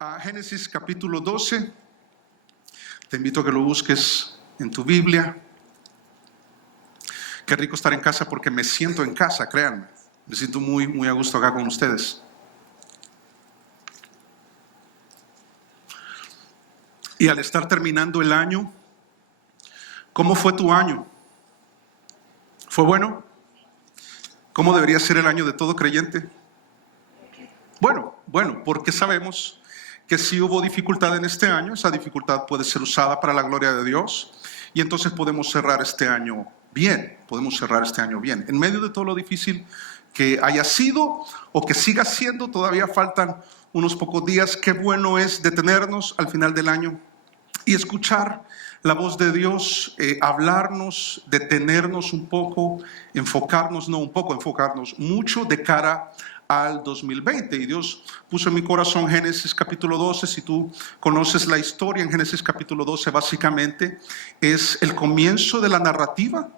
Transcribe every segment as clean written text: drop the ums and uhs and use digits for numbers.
a Génesis capítulo 12. Te invito a que lo busques en tu Biblia. Qué rico estar en casa porque me siento en casa, créanme. Me siento muy a gusto acá con ustedes. Y al estar terminando el año, ¿cómo fue tu año? ¿Fue bueno? ¿Cómo debería ser el año de todo creyente? Bueno, porque sabemos que si hubo dificultad en este año, esa dificultad puede ser usada para la gloria de Dios y entonces podemos cerrar este año bien, En medio de todo lo difícil que haya sido o que siga siendo, todavía faltan unos pocos días. Qué bueno es detenernos al final del año y escuchar la voz de Dios, hablarnos, detenernos un poco, enfocarnos mucho de cara al 2020. Y Dios puso en mi corazón Génesis capítulo 12. Si tú conoces la historia, en Génesis capítulo 12 básicamente es el comienzo de la narrativa.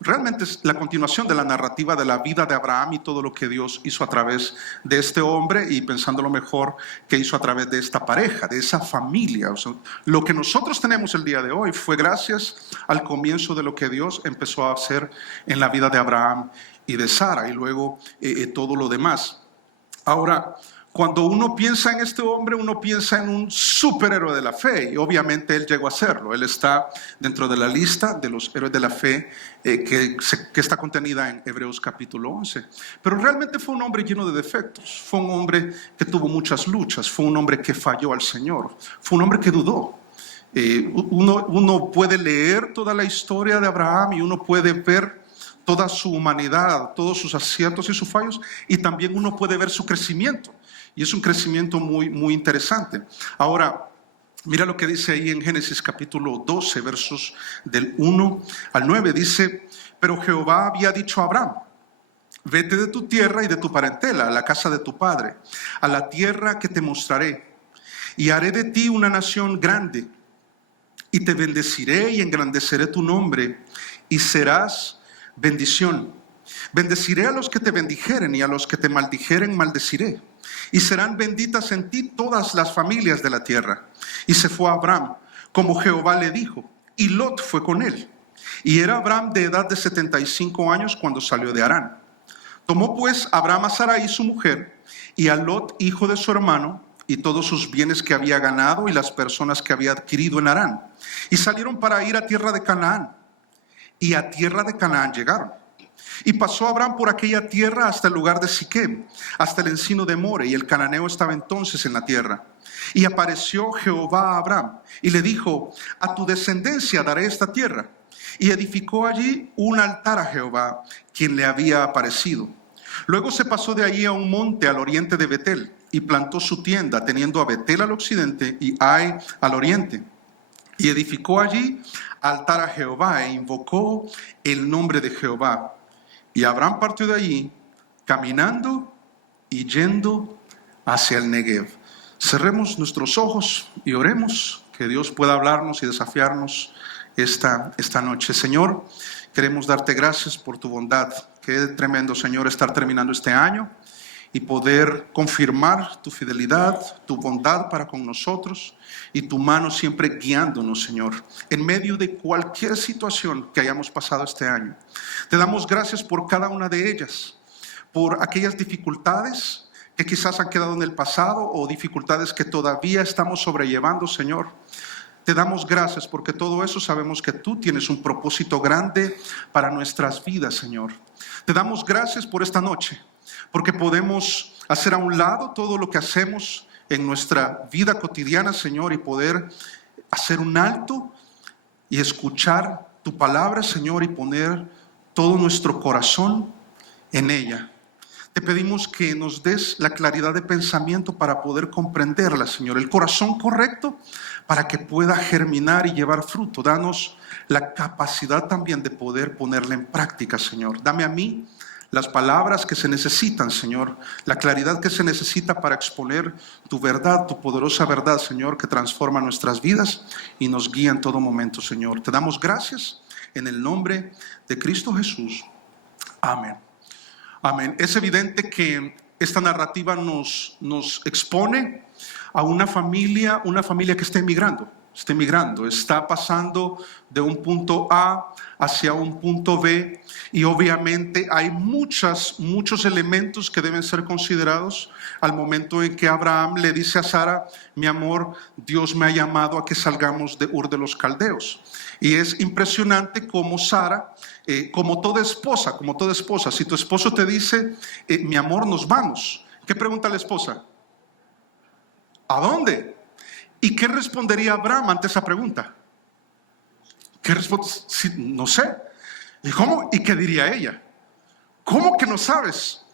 Realmente es la continuación de la narrativa de la vida de Abraham y todo lo que Dios hizo a través de este hombre, y pensándolo mejor, que hizo a través de esta pareja, de esa familia. O sea, lo que nosotros tenemos el día de hoy fue gracias al comienzo de lo que Dios empezó a hacer en la vida de Abraham y de Sara, y luego todo lo demás. Ahora, cuando uno piensa en este hombre, uno piensa en un superhéroe de la fe, y obviamente él llegó a serlo. Él está dentro de la lista de los héroes de la fe que está contenida en Hebreos capítulo 11. Pero realmente fue un hombre lleno de defectos, fue un hombre que tuvo muchas luchas, fue un hombre que falló al Señor, fue un hombre que dudó. Uno puede leer toda la historia de Abraham y uno puede ver toda su humanidad, todos sus aciertos y sus fallos, y también uno puede ver su crecimiento. Y es un crecimiento muy interesante. Ahora, mira lo que dice ahí en Génesis capítulo 12, versos del 1 al 9. Dice: pero Jehová había dicho a Abraham: vete de tu tierra y de tu parentela, a la casa de tu padre, a la tierra que te mostraré, y haré de ti una nación grande, y te bendeciré y engrandeceré tu nombre, y serás bendición. Bendeciré a los que te bendijeren, y a los que te maldijeren maldeciré. Y serán benditas en ti todas las familias de la tierra. Y se fue Abraham, como Jehová le dijo, y Lot fue con él. Y era Abraham de edad de 75 años cuando salió de Harán. Tomó pues Abraham a Sarai su mujer, y a Lot hijo de su hermano, y todos sus bienes que había ganado, y las personas que había adquirido en Harán. Y salieron para ir a tierra de Canaán. Y a tierra de Canaán llegaron. Y pasó Abraham por aquella tierra hasta el lugar de Siquem, hasta el encino de More, y el cananeo estaba entonces en la tierra. Y apareció Jehová a Abraham, y le dijo: a tu descendencia daré esta tierra. Y edificó allí un altar a Jehová, quien le había aparecido. Luego se pasó de allí a un monte al oriente de Betel, y plantó su tienda, teniendo a Betel al occidente y Ai al oriente. Y edificó allí altar a Jehová, e invocó el nombre de Jehová. Y Abraham partió de allí, caminando y yendo hacia el Negev. Cerremos nuestros ojos y oremos que Dios pueda hablarnos y desafiarnos esta noche. Señor, queremos darte gracias por tu bondad. Qué tremendo, Señor, estar terminando este año y poder confirmar tu fidelidad, tu bondad para con nosotros y tu mano siempre guiándonos, Señor, en medio de cualquier situación que hayamos pasado este año. Te damos gracias por cada una de ellas, por aquellas dificultades que quizás han quedado en el pasado o dificultades que todavía estamos sobrellevando, Señor. Te damos gracias porque todo eso sabemos que tú tienes un propósito grande para nuestras vidas, Señor. Te damos gracias por esta noche, porque podemos hacer a un lado todo lo que hacemos en nuestra vida cotidiana, Señor, y poder hacer un alto y escuchar tu palabra, Señor, y poner todo nuestro corazón en ella. Te pedimos que nos des la claridad de pensamiento para poder comprenderla, Señor, el corazón correcto para que pueda germinar y llevar fruto. Danos la capacidad también de poder ponerla en práctica, Señor. Dame a mí las palabras que se necesitan, Señor, la claridad que se necesita para exponer tu verdad, tu poderosa verdad, Señor, que transforma nuestras vidas y nos guía en todo momento, Señor. Te damos gracias en el nombre de Cristo Jesús. Amén. Amén. Es evidente que esta narrativa nos expone a una familia que está emigrando, está pasando de un punto A hacia un punto B, y obviamente hay muchos elementos que deben ser considerados al momento en que Abraham le dice a Sara: mi amor, Dios me ha llamado a que salgamos de Ur de los Caldeos. Y es impresionante cómo Sara, como toda esposa, si tu esposo te dice, mi amor, nos vamos, ¿qué pregunta la esposa? ¿A dónde? ¿Y qué respondería Abraham ante esa pregunta? ¿Qué responde? Sí, no sé. ¿Y cómo? ¿Y qué diría ella? ¿Cómo que no sabes?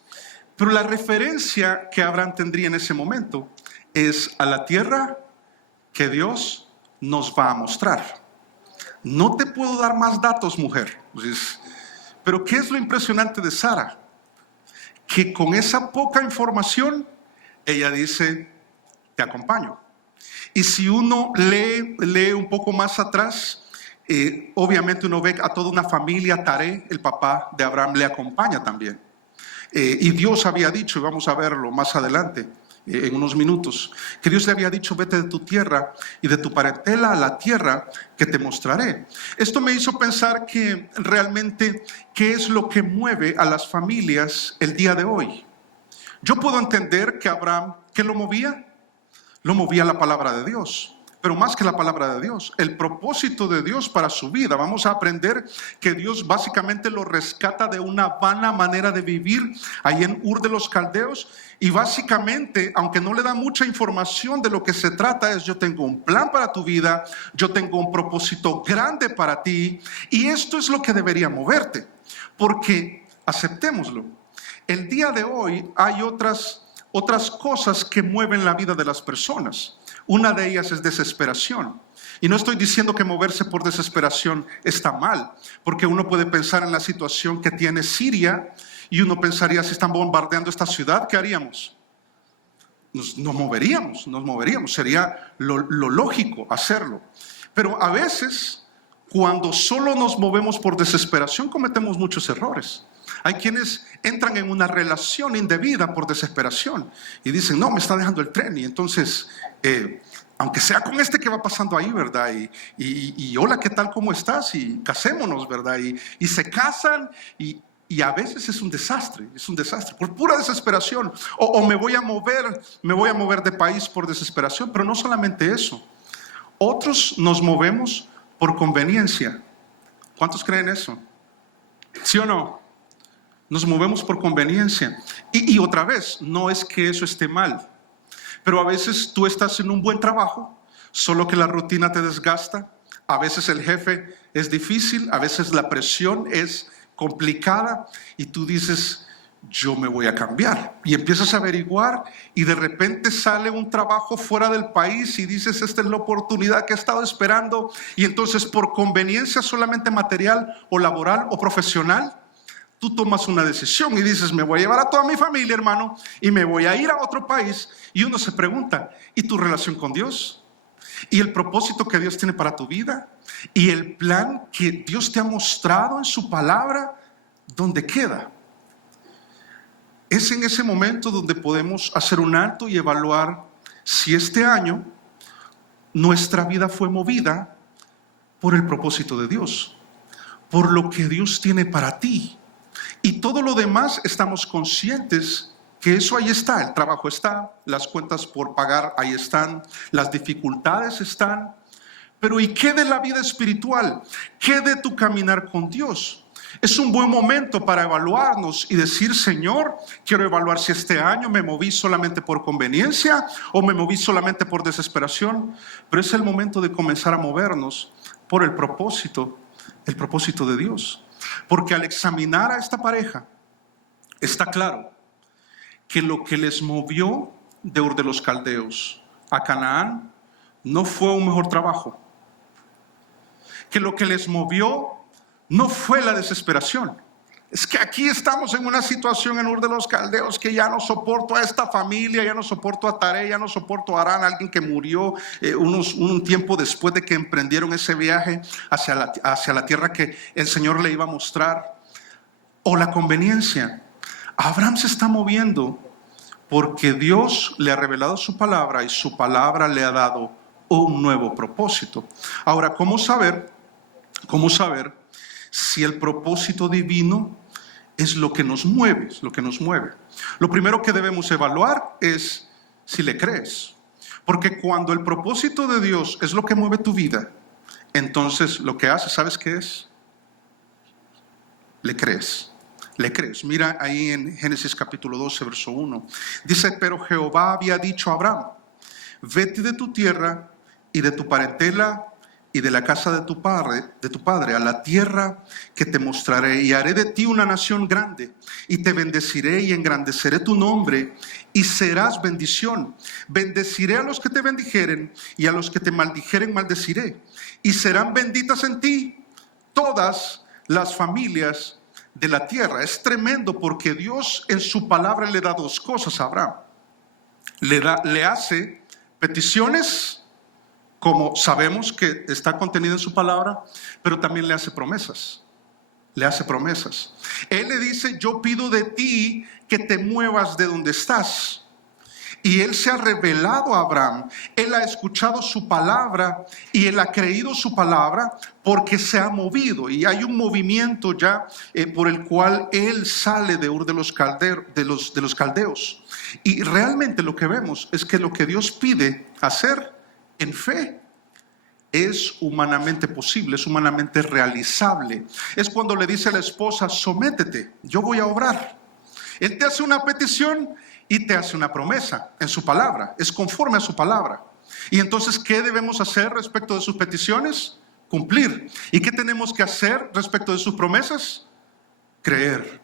Pero la referencia que Abraham tendría en ese momento es a la tierra que Dios nos va a mostrar. No te puedo dar más datos, mujer. Pero ¿qué es lo impresionante de Sara? Que con esa poca información, ella dice: te acompaño. Y si uno lee un poco más atrás, obviamente uno ve a toda una familia. Taré, el papá de Abraham, le acompaña también. Y Dios había dicho, y vamos a verlo más adelante, en unos minutos, que Dios le había dicho: vete de tu tierra y de tu parentela a la tierra que te mostraré. Esto me hizo pensar que realmente, ¿qué es lo que mueve a las familias el día de hoy? Yo puedo entender que Abraham, ¿qué lo movía? Lo movía la palabra de Dios. Pero más que la palabra de Dios, el propósito de Dios para su vida. Vamos a aprender que Dios básicamente lo rescata de una vana manera de vivir ahí en Ur de los Caldeos. Y básicamente, aunque no le da mucha información, de lo que se trata es: yo tengo un plan para tu vida, yo tengo un propósito grande para ti, y esto es lo que debería moverte. Porque, aceptémoslo, el día de hoy hay otras cosas que mueven la vida de las personas. Una de ellas es desesperación. Y no estoy diciendo que moverse por desesperación está mal, porque uno puede pensar en la situación que tiene Siria y uno pensaría: si están bombardeando esta ciudad, ¿qué haríamos? Nos moveríamos, sería lo lógico hacerlo. Pero a veces, cuando solo nos movemos por desesperación, cometemos muchos errores. Hay quienes entran en una relación indebida por desesperación y dicen: no, me está dejando el tren, y entonces, aunque sea con este que va pasando ahí, ¿verdad? Y hola, ¿qué tal? ¿Cómo estás? Y casémonos, ¿verdad? Y se casan, y a veces es un desastre, por pura desesperación. O me voy a mover de país por desesperación. Pero no solamente eso, otros nos movemos por conveniencia. ¿Cuántos creen eso? ¿Sí o no? Nos movemos por conveniencia. Y otra vez, no es que eso esté mal, pero a veces tú estás en un buen trabajo, solo que la rutina te desgasta. A veces el jefe es difícil, a veces la presión es complicada, y tú dices: yo me voy a cambiar. Y empiezas a averiguar, y de repente sale un trabajo fuera del país y dices: esta es la oportunidad que he estado esperando. Y entonces, por conveniencia solamente material o laboral o profesional, tú tomas una decisión y dices: me voy a llevar a toda mi familia, hermano, y me voy a ir a otro país. Y uno se pregunta: ¿y tu relación con Dios? ¿Y el propósito que Dios tiene para tu vida? ¿Y el plan que Dios te ha mostrado en su palabra? ¿Dónde queda? Es en ese momento donde podemos hacer un alto y evaluar si este año nuestra vida fue movida por el propósito de Dios, por lo que Dios tiene para ti. Y todo lo demás, estamos conscientes que eso ahí está. El trabajo está, las cuentas por pagar ahí están, las dificultades están. Pero ¿y qué de la vida espiritual? ¿Qué de tu caminar con Dios? Es un buen momento para evaluarnos y decir: Señor, quiero evaluar si este año me moví solamente por conveniencia o me moví solamente por desesperación. Pero es el momento de comenzar a movernos por el propósito de Dios. Porque al examinar a esta pareja, está claro que lo que les movió de Ur de los Caldeos a Canaán no fue un mejor trabajo. Que lo que les movió no fue la desesperación. Es que aquí estamos en una situación en Ur de los Caldeos que ya no soporto a esta familia, ya no soporto a Taré, ya no soporto a Harán, alguien que murió un tiempo después de que emprendieron ese viaje hacia la tierra que el Señor le iba a mostrar. O la conveniencia. Abraham se está moviendo porque Dios le ha revelado su palabra y su palabra le ha dado un nuevo propósito. Ahora, ¿cómo saber si el propósito divino es lo que nos mueve, es lo que nos mueve? Lo primero que debemos evaluar es si le crees. Porque cuando el propósito de Dios es lo que mueve tu vida, entonces lo que haces, ¿sabes qué es? Le crees. Le crees. Mira ahí en Génesis capítulo 12, verso 1. Dice, pero Jehová había dicho a Abraham, vete de tu tierra y de tu parentela y de la casa de tu padre, a la tierra que te mostraré, y haré de ti una nación grande, y te bendeciré y engrandeceré tu nombre, y serás bendición. Bendeciré a los que te bendijeren, y a los que te maldijeren maldeciré, y serán benditas en ti todas las familias de la tierra. Es tremendo porque Dios en su palabra le da dos cosas a Abraham. Le hace peticiones, como sabemos que está contenido en su palabra, pero también le hace promesas. Le hace promesas. Él le dice, yo pido de ti que te muevas de donde estás. Y Él se ha revelado a Abraham. Él ha escuchado su palabra y Él ha creído su palabra porque se ha movido. Y hay un movimiento ya por el cual Él sale de Ur de los caldeos. Y realmente lo que vemos es que lo que Dios pide hacer en fe es humanamente posible, es humanamente realizable. Es cuando le dice a la esposa, sométete, yo voy a obrar. Él te hace una petición y te hace una promesa en su palabra, es conforme a su palabra. Y entonces, ¿qué debemos hacer respecto de sus peticiones? Cumplir. ¿Y qué tenemos que hacer respecto de sus promesas? Creer.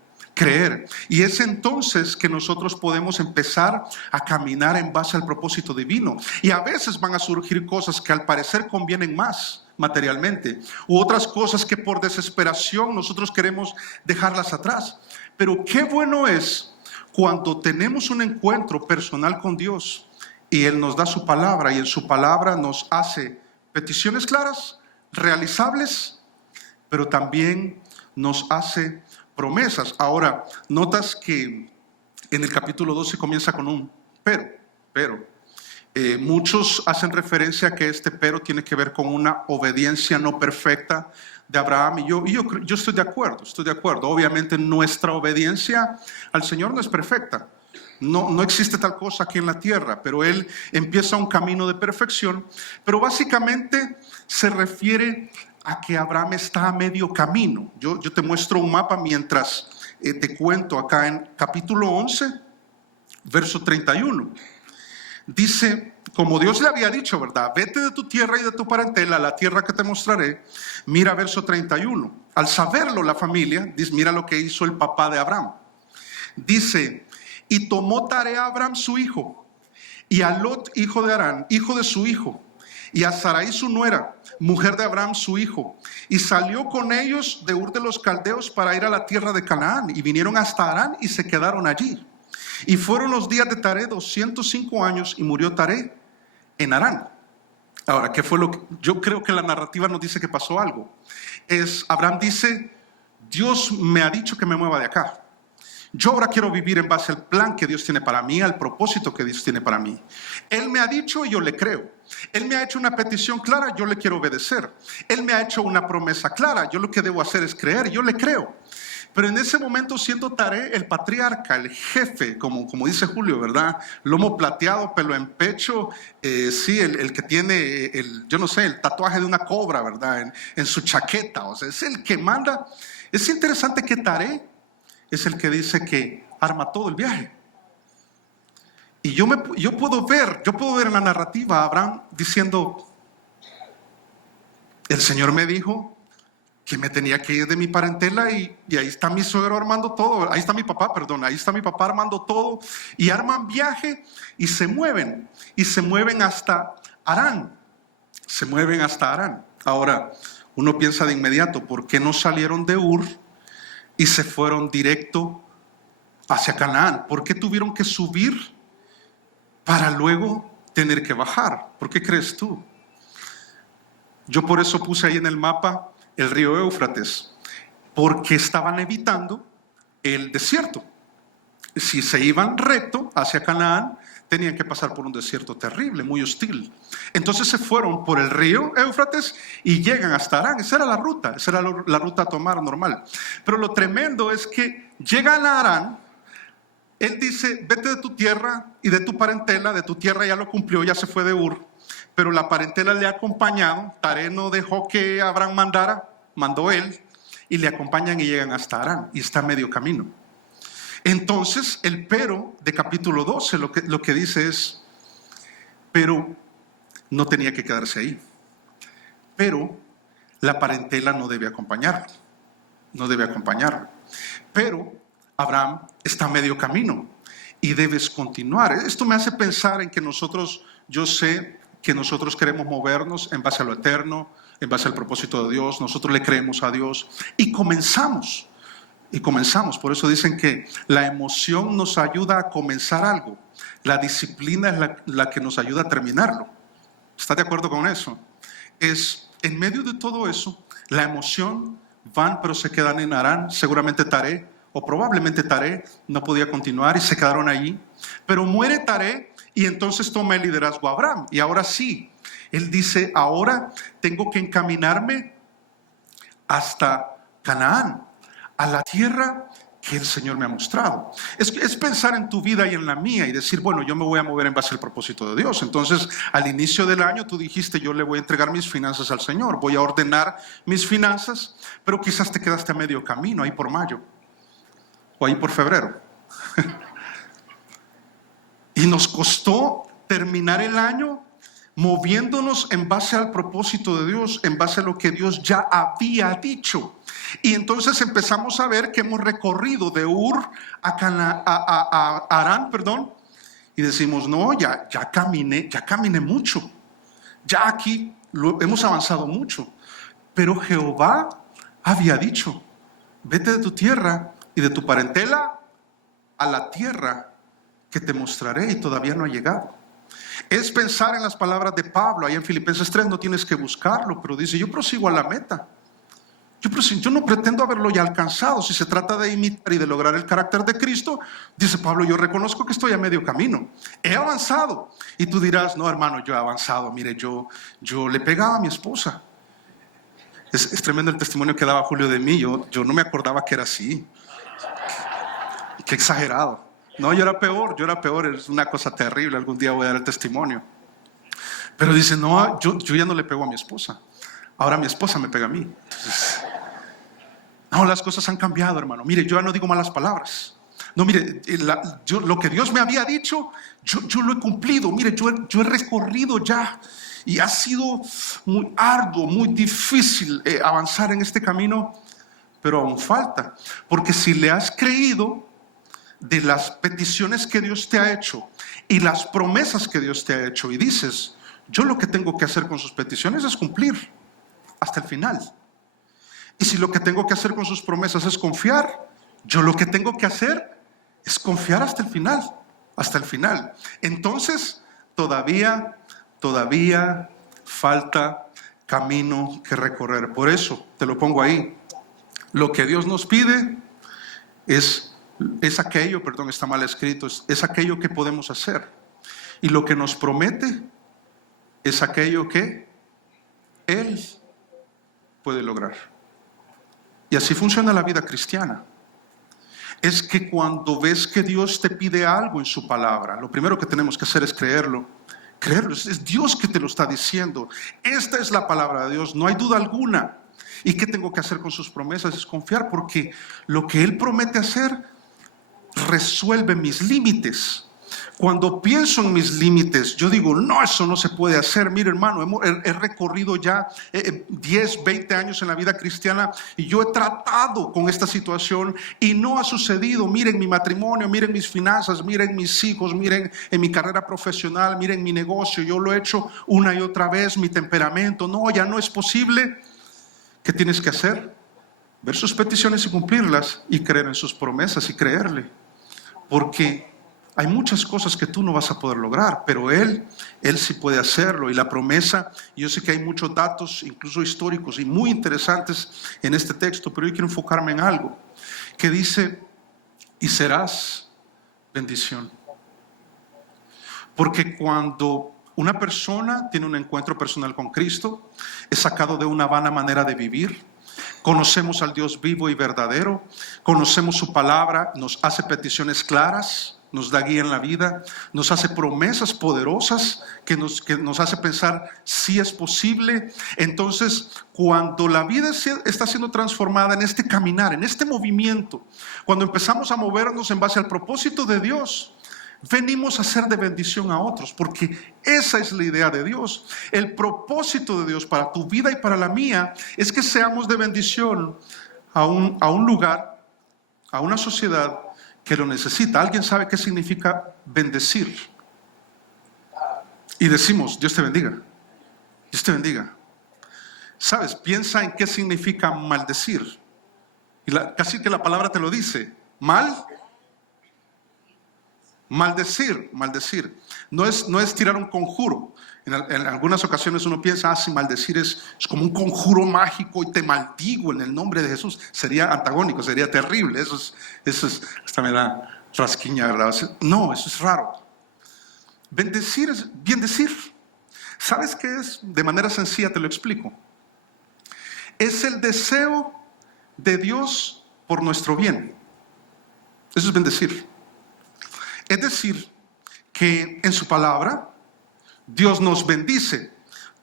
Y es entonces que nosotros podemos empezar a caminar en base al propósito divino. Y a veces van a surgir cosas que al parecer convienen más materialmente, u otras cosas que por desesperación nosotros queremos dejarlas atrás. Pero qué bueno es cuando tenemos un encuentro personal con Dios y Él nos da su palabra, y en su palabra nos hace peticiones claras, realizables, pero también nos hace promesas. Ahora, notas que en el capítulo 12 comienza con un pero. Muchos hacen referencia a que este pero tiene que ver con una obediencia no perfecta de Abraham, y yo estoy de acuerdo. Obviamente nuestra obediencia al Señor no es perfecta. No existe tal cosa aquí en la tierra, pero Él empieza un camino de perfección. Pero básicamente se refiere a que Abraham está a medio camino. Yo te muestro un mapa mientras te cuento acá en capítulo 11, verso 31. Dice, como Dios le había dicho, ¿verdad? Vete de tu tierra y de tu parentela a la tierra que te mostraré. Mira verso 31. Al saberlo la familia, dice, mira lo que hizo el papá de Abraham. Dice, y tomó Taré a Abraham su hijo, y a Lot hijo de Harán, hijo de su hijo, y a Sarai su nuera, mujer de Abraham su hijo, y salió con ellos de Ur de los Caldeos para ir a la tierra de Canaán, y vinieron hasta Harán y se quedaron allí. Y fueron los días de Taré 205 años, y murió Taré en Harán. Ahora, ¿qué fue lo que? Yo creo que la narrativa nos dice que pasó algo. Abraham dice, Dios me ha dicho que me mueva de acá. Yo ahora quiero vivir en base al plan que Dios tiene para mí, al propósito que Dios tiene para mí. Él me ha dicho y yo le creo. Él me ha hecho una petición clara, yo le quiero obedecer. Él me ha hecho una promesa clara, yo lo que debo hacer es creer, yo le creo. Pero en ese momento, siendo Taré el patriarca, el jefe, como dice Julio, ¿verdad? Lomo plateado, pelo en pecho, sí, el que tiene, yo no sé, el tatuaje de una cobra, ¿verdad? En su chaqueta, o sea, es el que manda. Es interesante que Taré es el que dice que arma todo el viaje. Y yo puedo ver en la narrativa a Abraham diciendo, el Señor me dijo que me tenía que ir de mi parentela, y ahí está mi suegro armando todo, ahí está mi papá armando todo, y arman viaje y se mueven hasta Harán. Ahora, uno piensa de inmediato, ¿por qué no salieron de Ur y se fueron directo hacia Canaán? ¿Por qué tuvieron que subir para luego tener que bajar? ¿Por qué crees tú? Yo por eso puse ahí en el mapa el río Éufrates, porque estaban evitando el desierto. Si se iban recto hacia Canaán, tenían que pasar por un desierto terrible, muy hostil. Entonces se fueron por el río Éufrates y llegan hasta Harán. Esa era la ruta, la ruta a tomar normal. Pero lo tremendo es que llegan a Harán. Él dice, vete de tu tierra y de tu parentela. De tu tierra ya lo cumplió, ya se fue de Ur, pero la parentela le ha acompañado. Taré no dejó que Abraham mandara, mandó él, y le acompañan y llegan hasta Harán, y está a medio camino. Entonces el pero de capítulo 12 lo que dice es, pero no tenía que quedarse ahí, pero la parentela no debe acompañarlo, pero Abraham está a medio camino y debes continuar. Esto me hace pensar en que yo sé que nosotros queremos movernos en base a lo eterno, en base al propósito de Dios. Nosotros le creemos a Dios y comenzamos. Por eso dicen que la emoción nos ayuda a comenzar algo. La disciplina es la que nos ayuda a terminarlo. ¿Estás de acuerdo con eso? En medio de todo eso, la emoción van pero se quedan en Harán. Seguramente Taré, o probablemente Taré, no podía continuar y se quedaron allí. Pero muere Taré y entonces toma el liderazgo Abraham. Y ahora sí, él dice, ahora tengo que encaminarme hasta Canaán, a la tierra que el Señor me ha mostrado. Es pensar en tu vida y en la mía y decir, bueno, yo me voy a mover en base al propósito de Dios. Entonces, al inicio del año tú dijiste, yo le voy a entregar mis finanzas al Señor, voy a ordenar mis finanzas, pero quizás te quedaste a medio camino, ahí por mayo, o ahí por febrero. Y nos costó terminar el año moviéndonos en base al propósito de Dios, en base a lo que Dios ya había dicho. Y entonces empezamos a ver que hemos recorrido de Ur a Harán, y decimos, no, ya caminé mucho, ya aquí hemos avanzado mucho. Pero Jehová había dicho, vete de tu tierra y de tu parentela a la tierra que te mostraré, y todavía no ha llegado. Es pensar en las palabras de Pablo, ahí en Filipenses 3, no tienes que buscarlo, pero dice, yo prosigo a la meta. Yo no pretendo haberlo ya alcanzado. Si se trata de imitar y de lograr el carácter de Cristo, dice Pablo, yo reconozco que estoy a medio camino, he avanzado. Y tú dirás, no hermano, yo he avanzado. Mire, yo le pegaba a mi esposa. Es tremendo el testimonio que daba Julio de mí. Yo no me acordaba que era así. Qué exagerado. No, yo era peor, es una cosa terrible. Algún día voy a dar el testimonio. Pero dice, no, yo ya no le pego a mi esposa. Ahora mi esposa me pega a mí. Entonces, no, las cosas han cambiado, hermano. Mire, yo ya no digo malas palabras. No, mire, lo que Dios me había dicho, yo lo he cumplido. Mire, yo he recorrido ya. Y ha sido muy arduo, muy difícil avanzar en este camino. Pero aún falta. Porque si le has creído de las peticiones que Dios te ha hecho y las promesas que Dios te ha hecho, y dices, yo lo que tengo que hacer con sus peticiones es cumplir hasta el final. Y si lo que tengo que hacer con sus promesas es confiar, yo lo que tengo que hacer es confiar hasta el final. Entonces, todavía falta camino que recorrer. Por eso, te lo pongo ahí. Lo que Dios nos pide es aquello, está mal escrito, es aquello que podemos hacer. Y lo que nos promete es aquello que Él puede lograr. Y así funciona la vida cristiana. Es que cuando ves que Dios te pide algo en su palabra, lo primero que tenemos que hacer es creerlo. Es Dios que te lo está diciendo. Esta es la palabra de Dios, no hay duda alguna. ¿Y qué tengo que hacer con sus promesas? Es confiar, porque lo que Él promete hacer resuelve mis límites. Cuando pienso en mis límites, yo digo, no, eso no se puede hacer. Mire, hermano, he recorrido ya 10, 20 años en la vida cristiana y yo he tratado con esta situación y no ha sucedido. Miren mi matrimonio, miren mis finanzas, miren mis hijos, miren en mi carrera profesional, miren mi negocio. Yo lo he hecho una y otra vez, mi temperamento. No, ya no es posible. ¿Qué tienes que hacer? Ver sus peticiones y cumplirlas, y creer en sus promesas y creerle. Porque hay muchas cosas que tú no vas a poder lograr, pero Él sí puede hacerlo. Y la promesa, yo sé que hay muchos datos, incluso históricos y muy interesantes en este texto, pero yo quiero enfocarme en algo que dice, y serás bendición. Porque cuando una persona tiene un encuentro personal con Cristo, es sacado de una vana manera de vivir. Conocemos al Dios vivo y verdadero, conocemos su palabra, nos hace peticiones claras, nos da guía en la vida, nos hace promesas poderosas que nos hace pensar si es posible. Entonces, cuando la vida está siendo transformada en este caminar, en este movimiento, cuando empezamos a movernos en base al propósito de Dios, venimos a ser de bendición a otros, porque esa es la idea de Dios. El propósito de Dios para tu vida y para la mía es que seamos de bendición a un lugar, a una sociedad que lo necesita. ¿Alguien sabe qué significa bendecir? Y decimos, Dios te bendiga, Dios te bendiga. ¿Sabes? Piensa en qué significa maldecir. Y casi que la palabra te lo dice. Maldecir. No es tirar un conjuro. En algunas ocasiones uno piensa, si maldecir es como un conjuro mágico y te maldigo en el nombre de Jesús. Sería antagónico, sería terrible. Eso es hasta me da rasquiña, ¿verdad? No, eso es raro. Bendecir es bien decir. ¿Sabes qué es? De manera sencilla te lo explico. Es el deseo de Dios por nuestro bien. Eso es bendecir. Es decir, que en su palabra Dios nos bendice.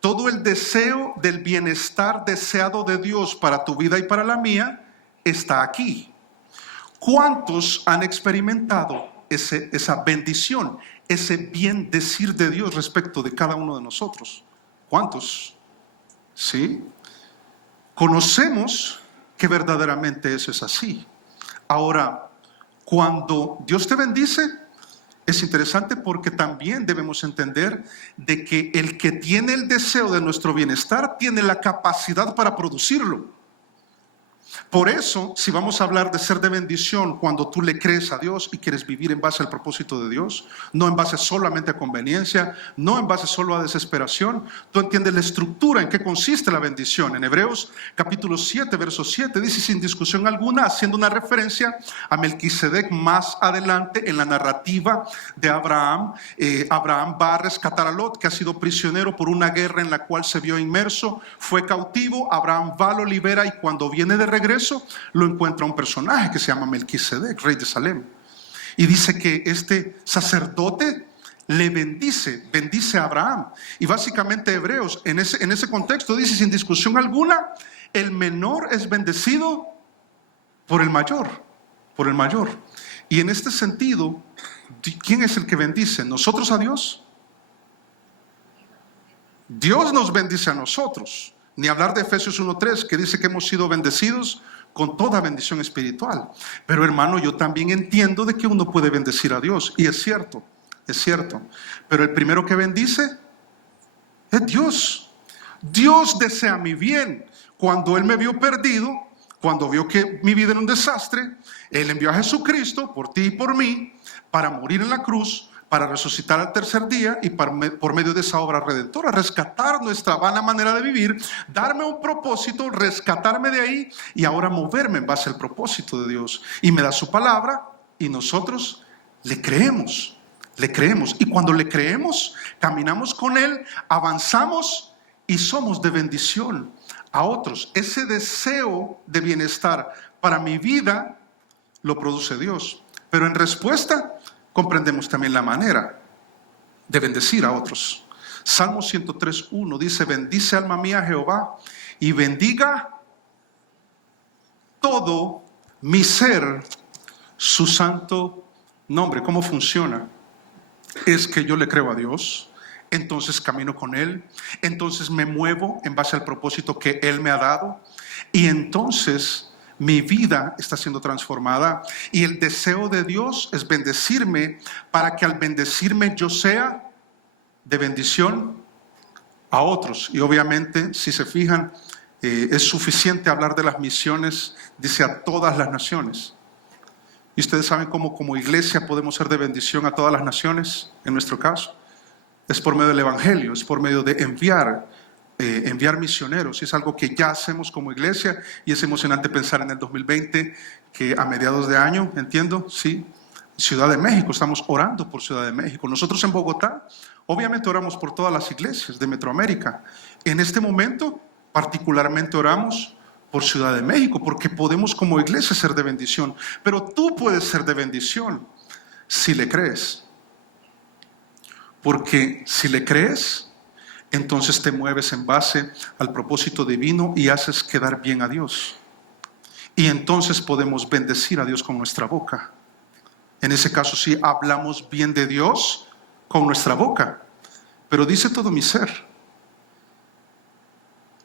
Todo el deseo del bienestar deseado de Dios para tu vida y para la mía está aquí. ¿Cuántos han experimentado esa bendición, ese bien decir de Dios respecto de cada uno de nosotros? ¿Cuántos? ¿Sí? Conocemos que verdaderamente eso es así. Ahora, cuando Dios te bendice, es interesante porque también debemos entender de que el que tiene el deseo de nuestro bienestar tiene la capacidad para producirlo. Por eso, si vamos a hablar de ser de bendición, cuando tú le crees a Dios y quieres vivir en base al propósito de Dios, no en base solamente a conveniencia, no en base solo a desesperación, tú entiendes la estructura en que consiste la bendición. En Hebreos capítulo 7, verso 7, dice sin discusión alguna, haciendo una referencia a Melquisedec más adelante en la narrativa de Abraham. Abraham va a rescatar a Lot, que ha sido prisionero por una guerra en la cual se vio inmerso, fue cautivo. Abraham va, lo libera y cuando viene de regreso lo encuentra un personaje que se llama Melquisedec, rey de Salem, y dice que este sacerdote le bendice a Abraham. Y básicamente Hebreos en ese contexto dice sin discusión alguna, el menor es bendecido por el mayor. Y en este sentido, ¿quién es el que bendice? ¿Nosotros a Dios? Dios nos bendice a nosotros. Ni hablar de Efesios 1:3, que dice que hemos sido bendecidos con toda bendición espiritual. Pero hermano, yo también entiendo de que uno puede bendecir a Dios. Y es cierto. Pero el primero que bendice es Dios. Dios desea mi bien. Cuando Él me vio perdido, cuando vio que mi vida era un desastre, Él envió a Jesucristo por ti y por mí para morir en la cruz, para resucitar al tercer día y por medio de esa obra redentora, rescatar nuestra vana manera de vivir, darme un propósito, rescatarme de ahí y ahora moverme en base al propósito de Dios. Y me da su palabra y nosotros le creemos. Y cuando le creemos, caminamos con Él, avanzamos y somos de bendición a otros. Ese deseo de bienestar para mi vida lo produce Dios. Pero en respuesta, comprendemos también la manera de bendecir a otros. Salmo 103:1 dice, bendice alma mía Jehová y bendiga todo mi ser su santo nombre. ¿Cómo funciona? Es que yo le creo a Dios, entonces camino con Él, entonces me muevo en base al propósito que Él me ha dado y entonces mi vida está siendo transformada y el deseo de Dios es bendecirme para que al bendecirme yo sea de bendición a otros. Y obviamente, si se fijan, es suficiente hablar de las misiones, dice a todas las naciones. Y ustedes saben cómo como iglesia podemos ser de bendición a todas las naciones, en nuestro caso. Es por medio del Evangelio, es por medio de enviar misioneros. Y es algo que ya hacemos como iglesia y es emocionante pensar en el 2020 que a mediados de año, entiendo, sí, Ciudad de México, estamos orando por Ciudad de México. Nosotros en Bogotá, obviamente oramos por todas las iglesias de Metroamérica. En este momento, particularmente oramos por Ciudad de México, porque podemos como iglesia ser de bendición. Pero tú puedes ser de bendición si le crees. Porque si le crees, entonces te mueves en base al propósito divino y haces quedar bien a Dios. Y entonces podemos bendecir a Dios con nuestra boca. En ese caso sí hablamos bien de Dios con nuestra boca. Pero dice todo mi ser.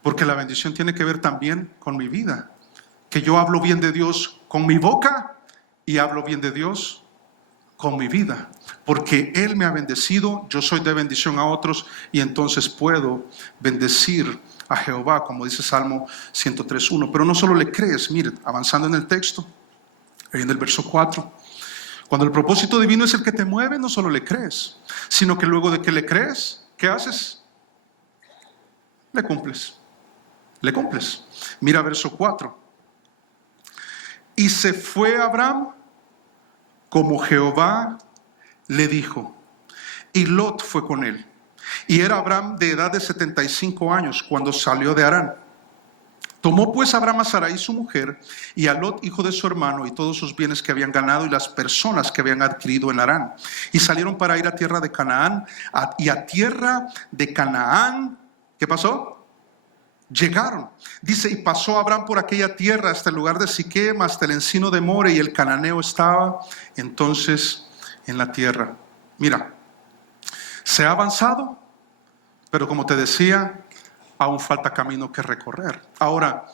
Porque la bendición tiene que ver también con mi vida. Que yo hablo bien de Dios con mi boca y hablo bien de Dios con mi vida. Porque Él me ha bendecido, yo soy de bendición a otros y entonces puedo bendecir a Jehová, como dice Salmo 103:1. Pero no solo le crees, mire, avanzando en el texto, ahí en el verso 4. Cuando el propósito divino es el que te mueve, no solo le crees, sino que luego de que le crees, ¿qué haces? Le cumples. Le cumples. Mira verso 4. Y se fue Abraham como Jehová le dijo, y Lot fue con él. Y era Abraham de edad de 75 años cuando salió de Harán. Tomó pues Abraham a Sarai su mujer y a Lot hijo de su hermano y todos sus bienes que habían ganado y las personas que habían adquirido en Harán. Y salieron para ir a tierra de Canaán. Y a tierra de Canaán, ¿qué pasó? Llegaron. Dice, y pasó Abraham por aquella tierra hasta el lugar de Siquem, hasta el encino de More, y el cananeo estaba entonces en la tierra. Mira, se ha avanzado, pero como te decía, aún falta camino que recorrer. Ahora,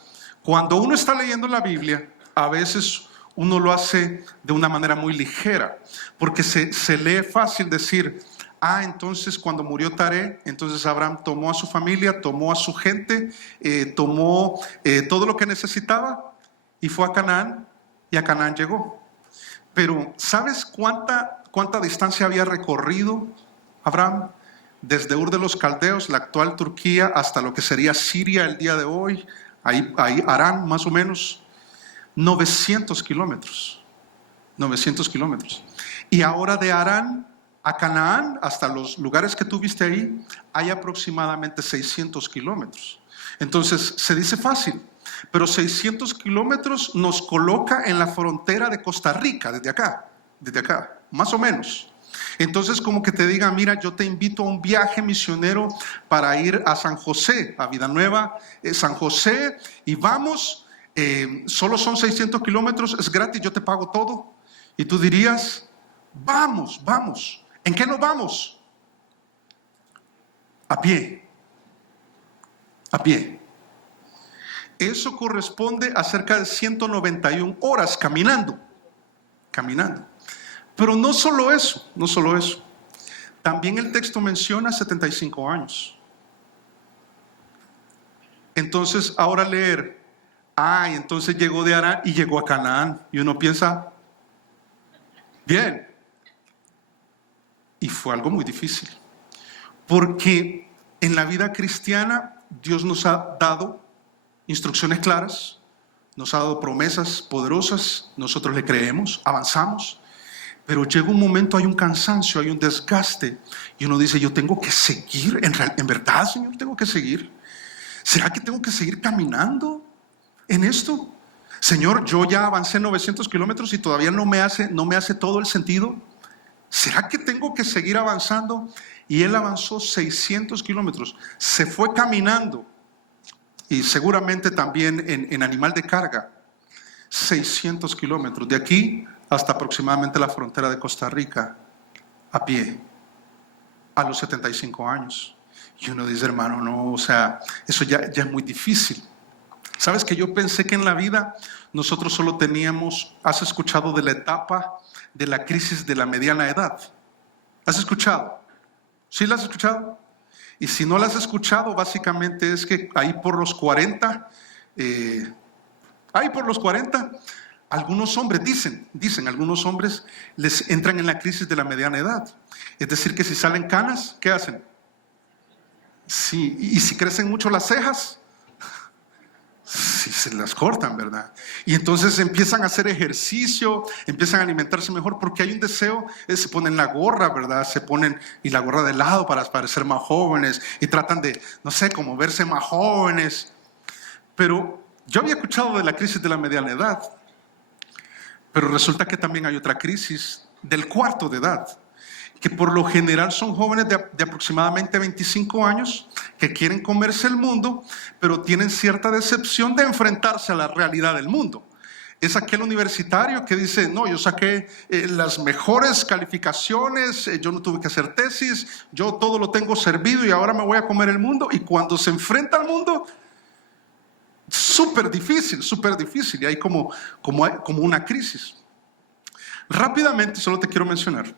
cuando uno está leyendo la Biblia, a veces uno lo hace de una manera muy ligera, porque se lee fácil decir, entonces cuando murió Taré, entonces Abraham tomó a su familia, tomó a su gente, tomó todo lo que necesitaba y fue a Canaán, y a Canaán llegó. Pero ¿sabes cuánta distancia había recorrido Abraham? Desde Ur de los Caldeos, la actual Turquía, hasta lo que sería Siria el día de hoy, ahí Harán más o menos, 900 kilómetros. 900 kilómetros. Y ahora de Harán a Canaán, hasta los lugares que tú viste ahí, hay aproximadamente 600 kilómetros. Entonces, se dice fácil, pero 600 kilómetros nos coloca en la frontera de Costa Rica, desde acá, más o menos. Entonces, como que te diga, mira, yo te invito a un viaje misionero para ir a San José, a Vida Nueva, San José, y vamos, solo son 600 kilómetros, es gratis, yo te pago todo. Y tú dirías, vamos. ¿En qué nos vamos? A pie. Eso corresponde a cerca de 191 horas caminando. Pero no solo eso. También el texto menciona 75 años. Entonces, ahora leer, entonces llegó de Harán y llegó a Canaán. Y uno piensa, bien. Y fue algo muy difícil. Porque en la vida cristiana, Dios nos ha dado instrucciones claras, nos ha dado promesas poderosas, nosotros le creemos, avanzamos. Pero llega un momento, hay un cansancio, hay un desgaste, y uno dice, yo tengo que seguir, en verdad, Señor, tengo que seguir. ¿Será que tengo que seguir caminando en esto? Señor, yo ya avancé 900 kilómetros y todavía no me hace todo el sentido. ¿Será que tengo que seguir avanzando? Y él avanzó 600 kilómetros, se fue caminando, y seguramente también en animal de carga, 600 kilómetros, de aquí hasta aproximadamente la frontera de Costa Rica, a pie, a los 75 años. Y uno dice, hermano, no, o sea, eso ya es muy difícil. ¿Sabes que yo pensé que en la vida nosotros solo teníamos, has escuchado de la etapa de la crisis de la mediana edad? ¿Has escuchado? ¿Sí la has escuchado? Y si no la has escuchado, básicamente es que ahí por los 40, algunos hombres dicen, algunos hombres les entran en la crisis de la mediana edad. Es decir, que si salen canas, ¿qué hacen? Sí, y si crecen mucho las cejas, si se las cortan, ¿verdad? Y entonces empiezan a hacer ejercicio, empiezan a alimentarse mejor porque hay un deseo, se ponen la gorra, ¿verdad? Se ponen y la gorra de lado para parecer más jóvenes y tratan de, no sé, como verse más jóvenes. Pero yo había escuchado de la crisis de la mediana edad, pero resulta que también hay otra crisis del cuarto de edad, que por lo general son jóvenes de aproximadamente 25 años que quieren comerse el mundo, pero tienen cierta decepción de enfrentarse a la realidad del mundo. Es aquel universitario que dice, no, yo saqué las mejores calificaciones, yo no tuve que hacer tesis, yo todo lo tengo servido y ahora me voy a comer el mundo. Y cuando se enfrenta al mundo, súper difícil, y hay como una crisis. Rápidamente, solo te quiero mencionar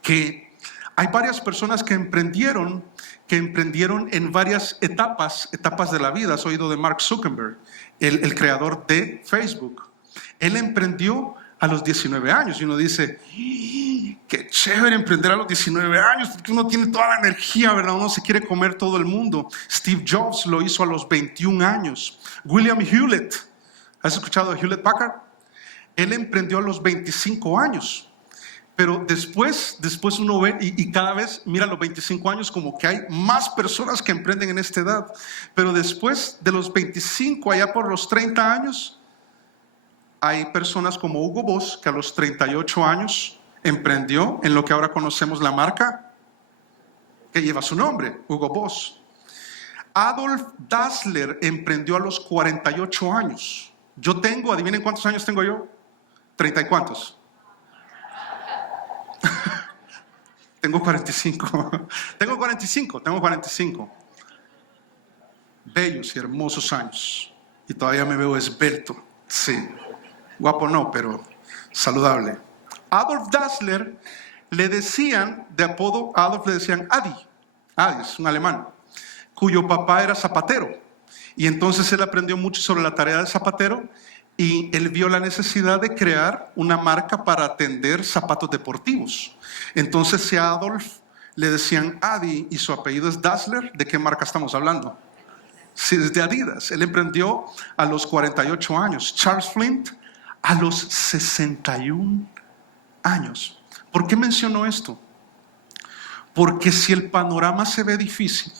que hay varias personas que emprendieron en varias etapas de la vida. Has oído de Mark Zuckerberg, el creador de Facebook. Él emprendió a los 19 años y uno dice, qué chévere emprender a los 19 años porque uno tiene toda la energía, ¿verdad? Uno se quiere comer todo el mundo. Steve Jobs lo hizo a los 21 años. William Hewlett, ¿has escuchado de Hewlett Packard? Él emprendió a los 25 años. Pero después uno ve y cada vez mira a los 25 años como que hay más personas que emprenden en esta edad. Pero después de los 25, allá por los 30 años, hay personas como Hugo Boss, que a los 38 años emprendió en lo que ahora conocemos la marca que lleva su nombre, Hugo Boss. Adolf Dassler emprendió a los 48 años. Adivinen cuántos años tengo yo. ¿30 y cuántos? Tengo 45. Tengo 45. Bellos y hermosos años. Y todavía me veo esbelto. Sí. Guapo no, pero saludable. Adolf Dassler le decían, de apodo, Adolf le decían Adi. Adi es un alemán, cuyo papá era zapatero. Y entonces él aprendió mucho sobre la tarea de zapatero y él vio la necesidad de crear una marca para atender zapatos deportivos. Entonces, si a Adolf le decían Adi y su apellido es Dassler, ¿de qué marca estamos hablando? Sí, es de Adidas. Él emprendió a los 48 años. Charles Flint a los 61 años. ¿Por qué menciono esto? Porque si el panorama se ve difícil,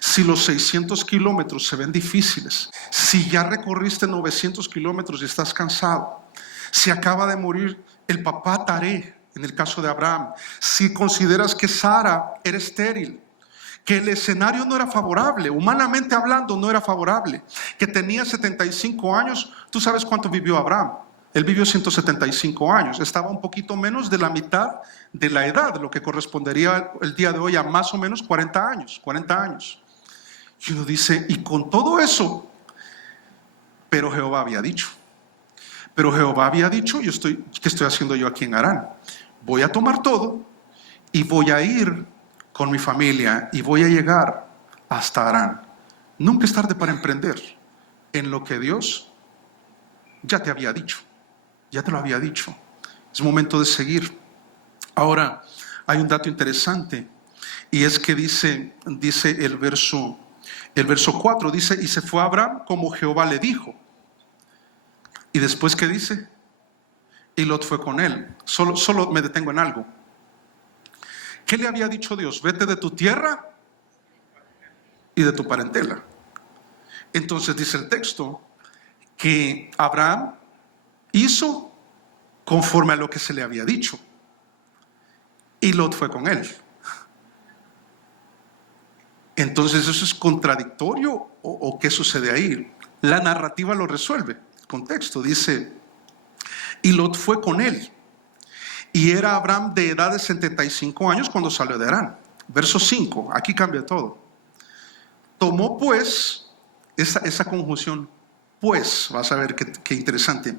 si los 600 kilómetros se ven difíciles, si ya recorriste 900 kilómetros y estás cansado, si acaba de morir el papá Taré, en el caso de Abraham, si consideras que Sara era estéril, que el escenario no era favorable, humanamente hablando no era favorable, que tenía 75 años, ¿tú sabes cuánto vivió Abraham? Él vivió 175 años, estaba un poquito menos de la mitad de la edad, lo que correspondería el día de hoy a más o menos 40 años. Y uno dice, y con todo eso, pero Jehová había dicho, ¿qué estoy haciendo yo aquí en Harán? Voy a tomar todo y voy a ir con mi familia y voy a llegar hasta Harán. Nunca es tarde para emprender en lo que Dios ya te había dicho, ya te lo había dicho. Es momento de seguir. Ahora, hay un dato interesante y es que dice el verso 4, dice, y se fue a Abraham como Jehová le dijo. Y después, ¿qué dice? Y Lot fue con él. Solo me detengo en algo. ¿Qué le había dicho Dios? Vete de tu tierra y de tu parentela. Entonces dice el texto que Abraham hizo conforme a lo que se le había dicho. Y Lot fue con él. Entonces, ¿eso es contradictorio o qué sucede ahí? La narrativa lo resuelve. El contexto dice, y Lot fue con él. Y era Abraham de edad de 75 años cuando salió de Harán. Verso 5, aquí cambia todo. Tomó pues, esa conjunción, pues, vas a ver qué interesante.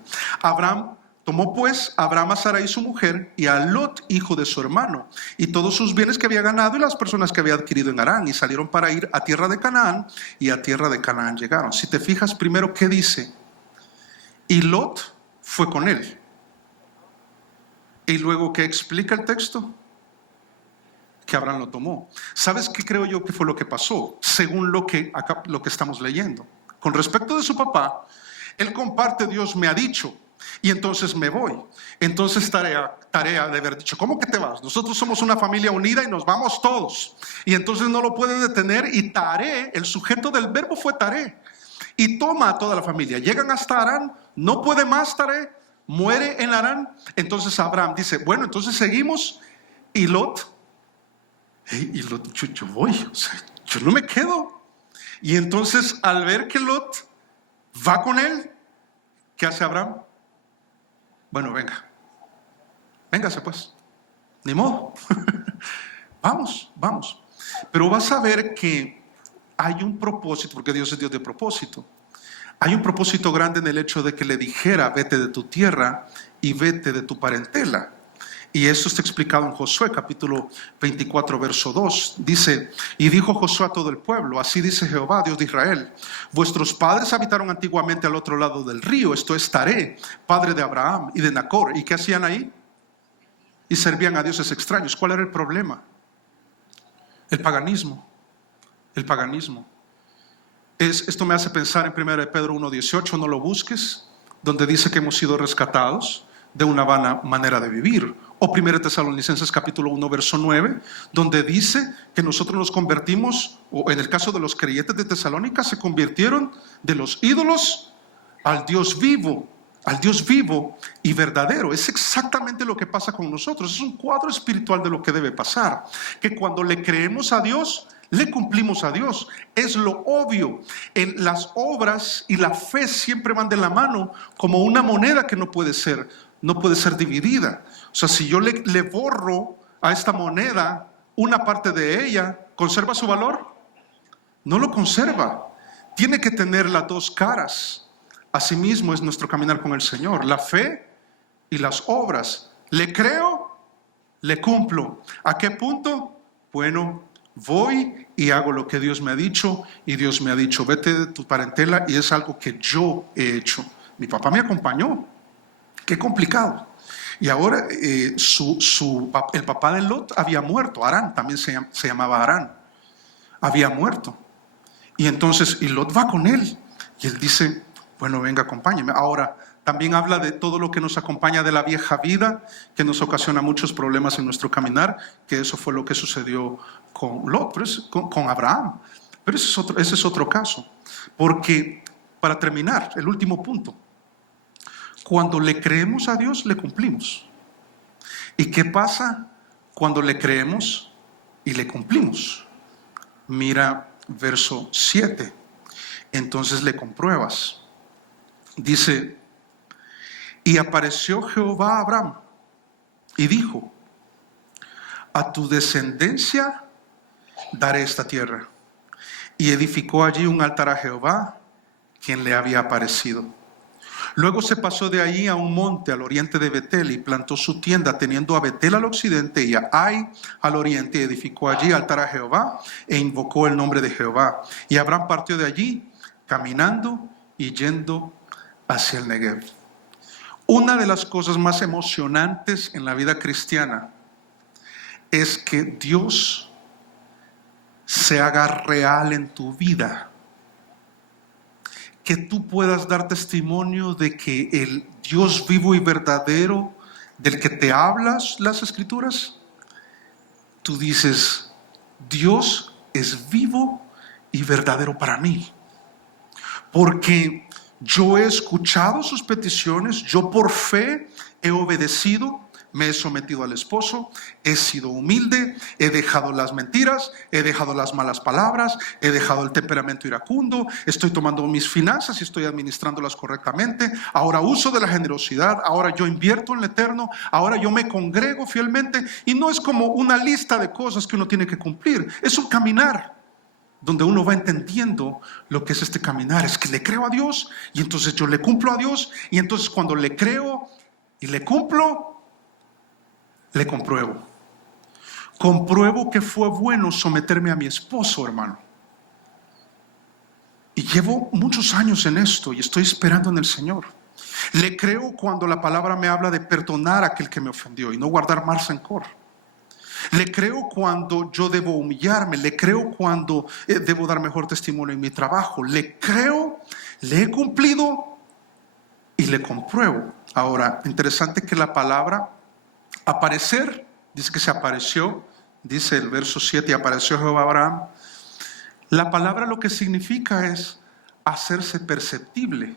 Tomó pues Abraham a Sarai su mujer y a Lot, hijo de su hermano, y todos sus bienes que había ganado y las personas que había adquirido en Harán, y salieron para ir a tierra de Canaán, y a tierra de Canaán llegaron. Si te fijas primero, ¿qué dice? Y Lot fue con él. Y luego, ¿qué explica el texto? Que Abraham lo tomó. ¿Sabes qué creo yo que fue lo que pasó? Según lo que estamos leyendo. con respecto de su papá, él comparte, Dios me ha dicho, y entonces me voy. Entonces tarea de haber dicho, ¿cómo que te vas? Nosotros somos una familia unida y nos vamos todos. Y entonces no lo puede detener, y Taré, el sujeto del verbo fue Taré, y toma a toda la familia. Llegan hasta Harán, no puede más Taré, muere en Harán. Entonces Abraham dice, bueno, entonces seguimos. Y Lot, yo voy, o sea, yo no me quedo. Y entonces al ver que Lot va con él, ¿qué hace Abraham? Bueno, véngase pues, ni modo. Vamos. Pero vas a ver que hay un propósito, porque Dios es Dios de propósito. Hay un propósito grande en el hecho de que le dijera, vete de tu tierra y vete de tu parentela. Y eso está explicado en Josué capítulo 24 verso 2. Dice, y dijo Josué a todo el pueblo, así dice Jehová, Dios de Israel, vuestros padres habitaron antiguamente al otro lado del río, esto es Taré, padre de Abraham y de Nacor. ¿Y qué hacían ahí? Y servían a dioses extraños. ¿Cuál era el problema? El paganismo. Esto me hace pensar en 1 Pedro 1:18, no lo busques, donde dice que hemos sido rescatados de una vana manera de vivir. O 1 Tesalonicenses capítulo 1 verso 9, donde dice que nosotros nos convertimos, o en el caso de los creyentes de Tesalónica, se convirtieron de los ídolos al Dios vivo y verdadero. Es exactamente lo que pasa con nosotros. Es un cuadro espiritual de lo que debe pasar, que cuando le creemos a Dios, le cumplimos a Dios. Es lo obvio. Las obras y la fe siempre van de la mano, como una moneda que no puede ser dividida. O sea, si yo le borro a esta moneda una parte de ella, ¿conserva su valor? No lo conserva. Tiene que tener las dos caras. Asimismo es nuestro caminar con el Señor, la fe y las obras. Le creo, le cumplo. ¿A qué punto? Bueno, voy y hago lo que Dios me ha dicho, y Dios me ha dicho, vete de tu parentela, y es algo que yo he hecho. Mi papá me acompañó. Qué complicado. Y ahora el papá de Lot había muerto, Harán, también se llamaba Harán, había muerto. Y entonces, y Lot va con él, y él dice, bueno, venga, acompáñeme. Ahora, también habla de todo lo que nos acompaña de la vieja vida, que nos ocasiona muchos problemas en nuestro caminar, que eso fue lo que sucedió con Lot, con Abraham. Pero ese es otro caso. Porque, para terminar, el último punto, cuando le creemos a Dios, le cumplimos. ¿Y qué pasa cuando le creemos y le cumplimos? Mira verso 7. Entonces le compruebas. Dice, y apareció Jehová a Abraham y dijo, a tu descendencia daré esta tierra. Y edificó allí un altar a Jehová, quien le había aparecido. Luego se pasó de allí a un monte al oriente de Betel y plantó su tienda, teniendo a Betel al occidente y a Ai al oriente, y edificó allí altar a Jehová e invocó el nombre de Jehová. Y Abraham partió de allí caminando y yendo hacia el Negev. Una de las cosas más emocionantes en la vida cristiana es que Dios se haga real en tu vida. Que tú puedas dar testimonio de que el Dios vivo y verdadero del que te hablas las Escrituras, tú dices, Dios es vivo y verdadero para mí. Porque yo he escuchado sus peticiones, yo por fe he obedecido, me he sometido al esposo, he sido humilde, he dejado las mentiras, he dejado las malas palabras, he dejado el temperamento iracundo, estoy tomando mis finanzas y estoy administrándolas correctamente, ahora uso de la generosidad, ahora yo invierto en el eterno, ahora yo me congrego fielmente, y no es como una lista de cosas que uno tiene que cumplir, es un caminar donde uno va entendiendo lo que es este caminar. Es que le creo a Dios y entonces yo le cumplo a Dios, y entonces cuando le creo y le cumplo, le compruebo. Compruebo que fue bueno someterme a mi esposo, hermano. Y llevo muchos años en esto y estoy esperando en el Señor. Le creo cuando la palabra me habla de perdonar a aquel que me ofendió y no guardar más rencor. Le creo cuando yo debo humillarme. Le creo cuando debo dar mejor testimonio en mi trabajo. Le creo, le he cumplido y le compruebo. Ahora, interesante que la palabra aparecer, dice que se apareció, dice el verso 7, y apareció Jehová a Abraham. La palabra lo que significa es hacerse perceptible.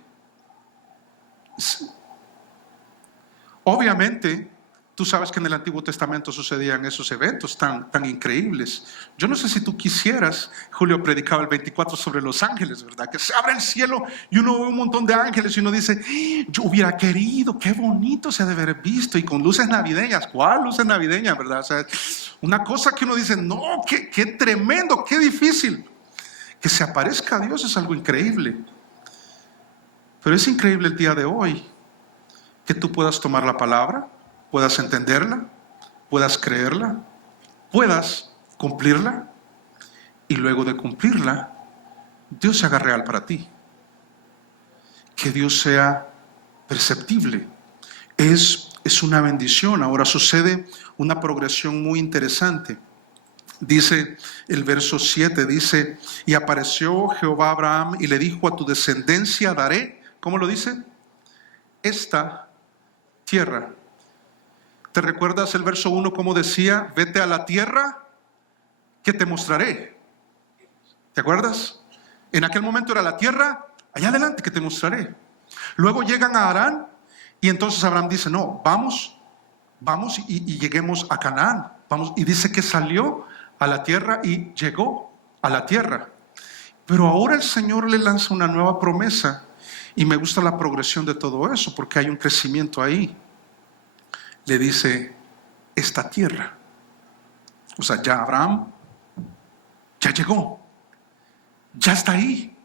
Obviamente, tú sabes que en el Antiguo Testamento sucedían esos eventos tan increíbles. Yo no sé si tú quisieras, Julio predicaba el 24 sobre los ángeles, ¿verdad? Que se abre el cielo y uno ve un montón de ángeles y uno dice, yo hubiera querido, qué bonito se ha de haber visto, y con luces navideñas. ¿Cuál luces navideñas, verdad? O sea, una cosa que uno dice, no, qué tremendo, qué difícil. Que se aparezca a Dios es algo increíble. Pero es increíble el día de hoy que tú puedas tomar la palabra, puedas entenderla, puedas creerla, puedas cumplirla, y luego de cumplirla, Dios se haga real para ti. Que Dios sea perceptible. Es una bendición. Ahora sucede una progresión muy interesante. Dice el verso 7, dice, y apareció Jehová a Abraham y le dijo, a tu descendencia daré, ¿cómo lo dice? Esta tierra. ¿Te recuerdas el verso 1 como decía? Vete a la tierra que te mostraré. ¿Te acuerdas? En aquel momento era la tierra allá adelante que te mostraré. Luego llegan a Harán y entonces Abraham dice, no, vamos y lleguemos a Canaán. Vamos, y dice que salió a la tierra y llegó a la tierra. Pero ahora el Señor le lanza una nueva promesa, y me gusta la progresión de todo eso porque hay un crecimiento ahí. Le dice, esta tierra. O sea, ya Abraham ya llegó, ya está ahí.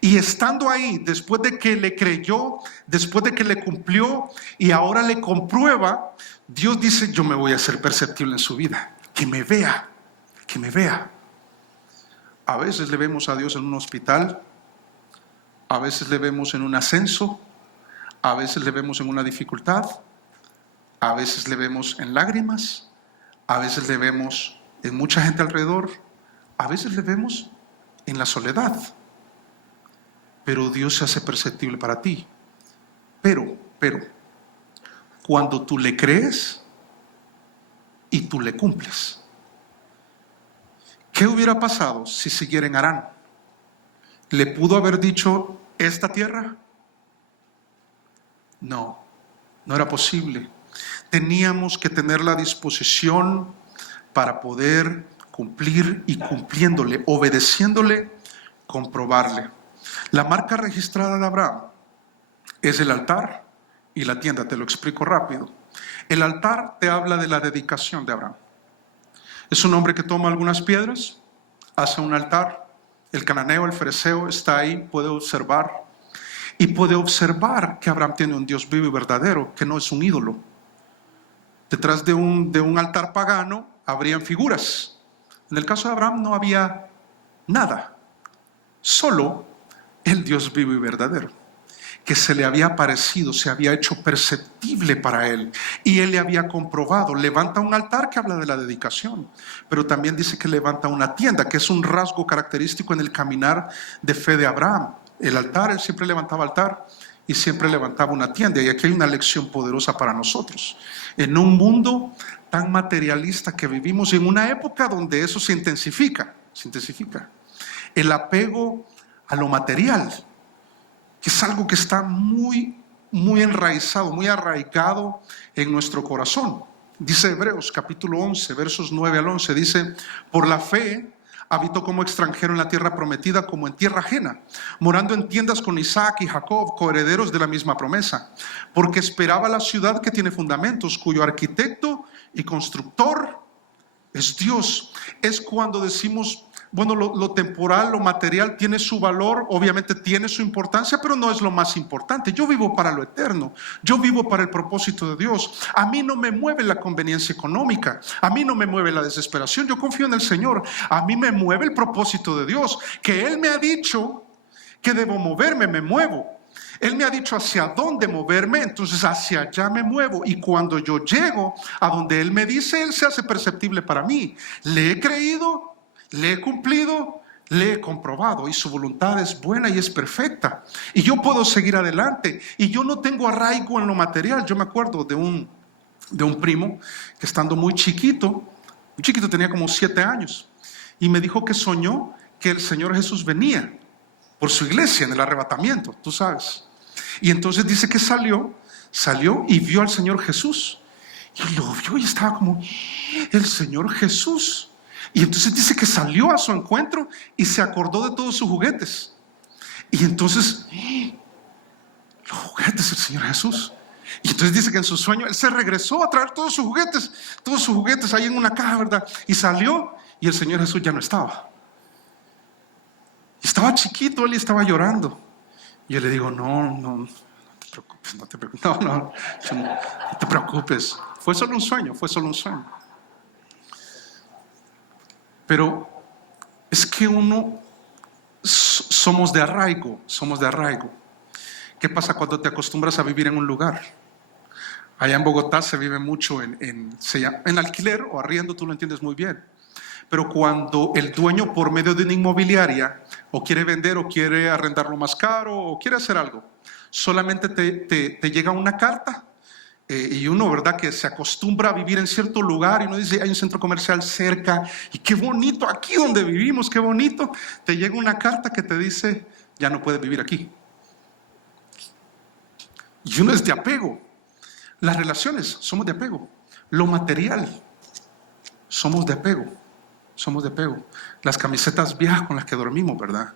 Y estando ahí, después de que le creyó, después de que le cumplió y ahora le comprueba, Dios dice, yo me voy a hacer perceptible en su vida. Que me vea, que me vea. A veces le vemos a Dios en un hospital, a veces le vemos en un ascenso, a veces le vemos en una dificultad, a veces le vemos en lágrimas, a veces le vemos en mucha gente alrededor, a veces le vemos en la soledad. Pero Dios se hace perceptible para ti. Pero, cuando tú le crees y tú le cumples. ¿Qué hubiera pasado si siguiera en Harán? ¿Le pudo haber dicho esta tierra? No, no era posible. Teníamos que tener la disposición para poder cumplir, y cumpliéndole, obedeciéndole, comprobarle. La marca registrada de Abraham es el altar y la tienda. Te lo explico rápido. El altar te habla de la dedicación de Abraham. Es un hombre que toma algunas piedras, hace un altar. El cananeo, el fereceo está ahí, puede observar. Y puede observar que Abraham tiene un Dios vivo y verdadero, que no es un ídolo. Detrás de un altar pagano habrían figuras. En el caso de Abraham no había nada, solo el Dios vivo y verdadero, que se le había aparecido, se había hecho perceptible para él, y él le había comprobado. Levanta un altar que habla de la dedicación, pero también dice que levanta una tienda, que es un rasgo característico en el caminar de fe de Abraham. El altar, él siempre levantaba altar y siempre levantaba una tienda. Y aquí hay una lección poderosa para nosotros. En un mundo tan materialista que vivimos, en una época donde eso se intensifica. El apego a lo material, que es algo que está muy enraizado, muy arraigado en nuestro corazón. Dice Hebreos capítulo 11, versos 9 al 11, dice, por la fe habitó como extranjero en la tierra prometida, como en tierra ajena, morando en tiendas con Isaac y Jacob, coherederos de la misma promesa, porque esperaba la ciudad que tiene fundamentos, cuyo arquitecto y constructor es Dios. Es cuando decimos, bueno, lo temporal, lo material tiene su valor, obviamente tiene su importancia, pero no es lo más importante. Yo vivo para lo eterno, yo vivo para el propósito de Dios. A mí no me mueve la conveniencia económica, a mí no me mueve la desesperación, yo confío en el Señor. A mí me mueve el propósito de Dios, que Él me ha dicho que debo moverme, me muevo. Él me ha dicho hacia dónde moverme, entonces hacia allá me muevo. Y cuando yo llego a donde Él me dice, Él se hace perceptible para mí. Le he creído, le he cumplido, le he comprobado. Y su voluntad es buena y es perfecta. Y yo puedo seguir adelante. Y yo no tengo arraigo en lo material. Yo me acuerdo de un primo que estando muy chiquito tenía como 7 años. Y me dijo que soñó que el Señor Jesús venía por su iglesia en el arrebatamiento, tú sabes. Y entonces dice que salió y vio al Señor Jesús. Y lo vio y estaba como, el Señor Jesús. Y entonces dice que salió a su encuentro y se acordó de todos sus juguetes. Y entonces, los juguetes del Señor Jesús. Y entonces dice que en su sueño él se regresó a traer todos sus juguetes ahí en una caja, ¿verdad? Y salió y el Señor Jesús ya no estaba. Estaba chiquito él y estaba llorando. Y yo le digo, no te preocupes. Fue solo un sueño. Pero es que somos de arraigo. ¿Qué pasa cuando te acostumbras a vivir en un lugar? Allá en Bogotá se vive mucho en alquiler o arriendo, tú lo entiendes muy bien. Pero cuando el dueño por medio de una inmobiliaria o quiere vender o quiere arrendarlo más caro o quiere hacer algo, solamente te llega una carta y uno, ¿verdad?, que se acostumbra a vivir en cierto lugar y uno dice, hay un centro comercial cerca y qué bonito aquí donde vivimos, qué bonito. Te llega una carta que te dice, ya no puedes vivir aquí. Y uno es de apego. Las relaciones, somos de apego. Lo material, somos de apego. Las camisetas viejas con las que dormimos, ¿verdad?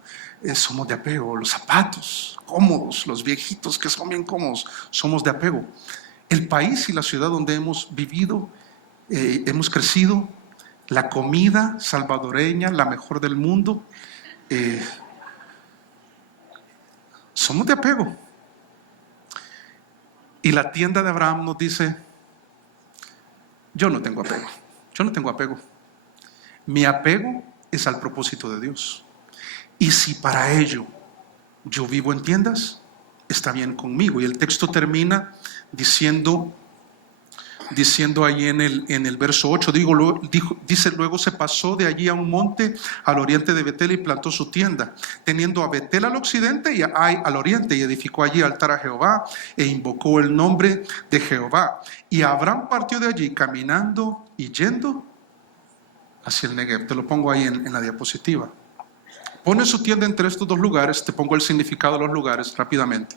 Somos de apego. Los zapatos cómodos, los viejitos que son bien cómodos, somos de apego. El país y la ciudad donde hemos vivido, hemos crecido, la comida salvadoreña, la mejor del mundo, somos de apego. Y la tienda de Abraham nos dice, yo no tengo apego. Mi apego es al propósito de Dios. Y si para ello yo vivo en tiendas, está bien conmigo. Y el texto termina diciendo ahí en el verso 8, dice, luego se pasó de allí a un monte al oriente de Betel y plantó su tienda, teniendo a Betel al occidente y a Ai al oriente, y edificó allí altar a Jehová e invocó el nombre de Jehová. Y Abraham partió de allí caminando y yendo hacia el Negev. Te lo pongo ahí en la diapositiva. Pone su tienda entre estos dos lugares. Te pongo el significado de los lugares rápidamente.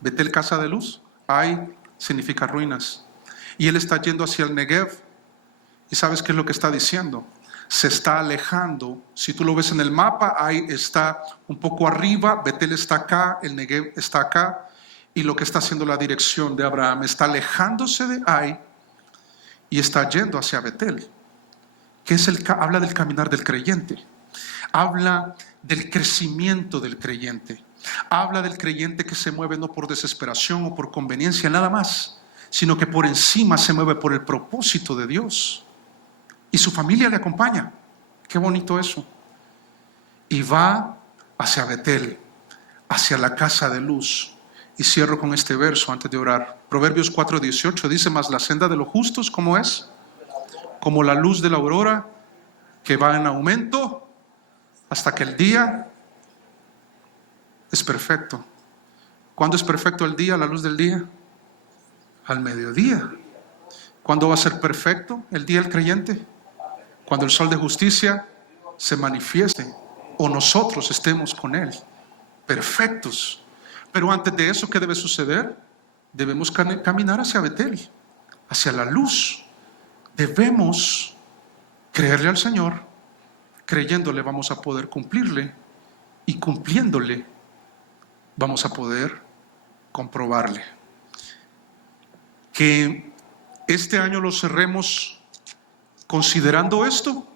Betel, casa de luz. Ai significa ruinas. Y él está yendo hacia el Negev. ¿Y sabes qué es lo que está diciendo? Se está alejando. Si tú lo ves en el mapa, Ai está un poco arriba, Betel está acá, el Negev está acá. Y lo que está haciendo la dirección de Abraham, está alejándose de Ai y está yendo hacia Betel. Que habla del caminar del creyente, habla del crecimiento del creyente, habla del creyente que se mueve no por desesperación o por conveniencia nada más, sino que por encima se mueve por el propósito de Dios y su familia le acompaña. Qué bonito eso. Y va hacia Betel, hacia la casa de luz. Y cierro con este verso antes de orar. Proverbios 4:18 dice, mas la senda de los justos, ¿cómo es? Como la luz de la aurora que va en aumento hasta que el día es perfecto. ¿Cuándo es perfecto el día, la luz del día? Al mediodía. ¿Cuándo va a ser perfecto el día del creyente? Cuando el sol de justicia se manifieste o nosotros estemos con él, perfectos. Pero antes de eso, ¿qué debe suceder? Debemos caminar hacia Betel, hacia la luz. Debemos creerle al Señor. Creyéndole vamos a poder cumplirle, y cumpliéndole vamos a poder comprobarle. Que este año lo cerremos considerando esto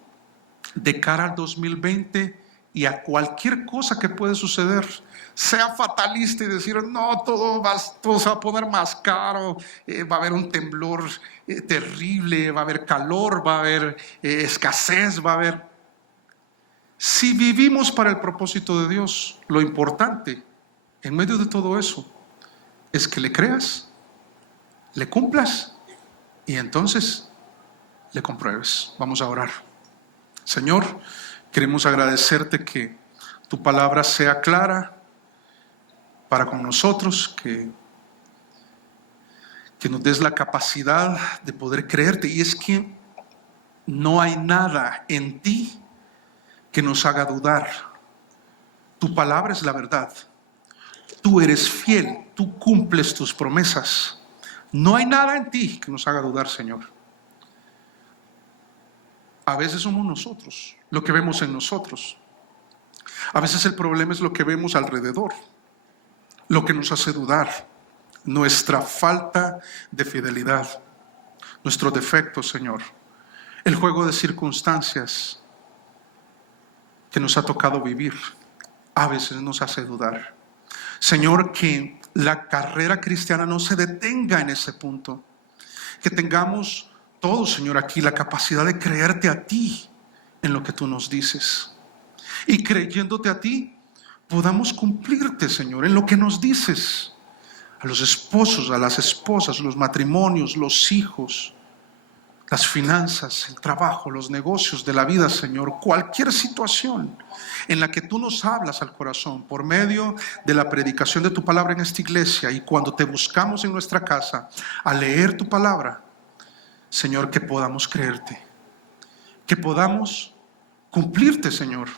de cara al 2020 y a cualquier cosa que puede suceder. Sea fatalista y decir, no, todo se va a poner más caro, va a haber un temblor terrible, va a haber calor, va a haber escasez, va a haber... Si vivimos para el propósito de Dios, lo importante en medio de todo eso es que le creas, le cumplas y entonces le compruebes. Vamos a orar. Señor, queremos agradecerte que tu palabra sea clara para con nosotros, que nos des la capacidad de poder creerte. Y es que no hay nada en ti que nos haga dudar. Tu palabra es la verdad. Tú eres fiel, tú cumples tus promesas. No hay nada en ti que nos haga dudar, Señor. A veces somos nosotros, lo que vemos en nosotros. A veces el problema es lo que vemos alrededor, lo que nos hace dudar, nuestra falta de fidelidad, nuestros defectos, Señor, el juego de circunstancias que nos ha tocado vivir, a veces nos hace dudar. Señor, que la carrera cristiana no se detenga en ese punto, que tengamos todos, Señor, aquí la capacidad de creerte a ti en lo que tú nos dices. Y creyéndote a ti, podamos cumplirte, Señor, en lo que nos dices. A los esposos, a las esposas, los matrimonios, los hijos, las finanzas, el trabajo, los negocios de la vida, Señor. Cualquier situación en la que tú nos hablas al corazón por medio de la predicación de tu palabra en esta iglesia y cuando te buscamos en nuestra casa a leer tu palabra, Señor, que podamos creerte, que podamos cumplirte, Señor.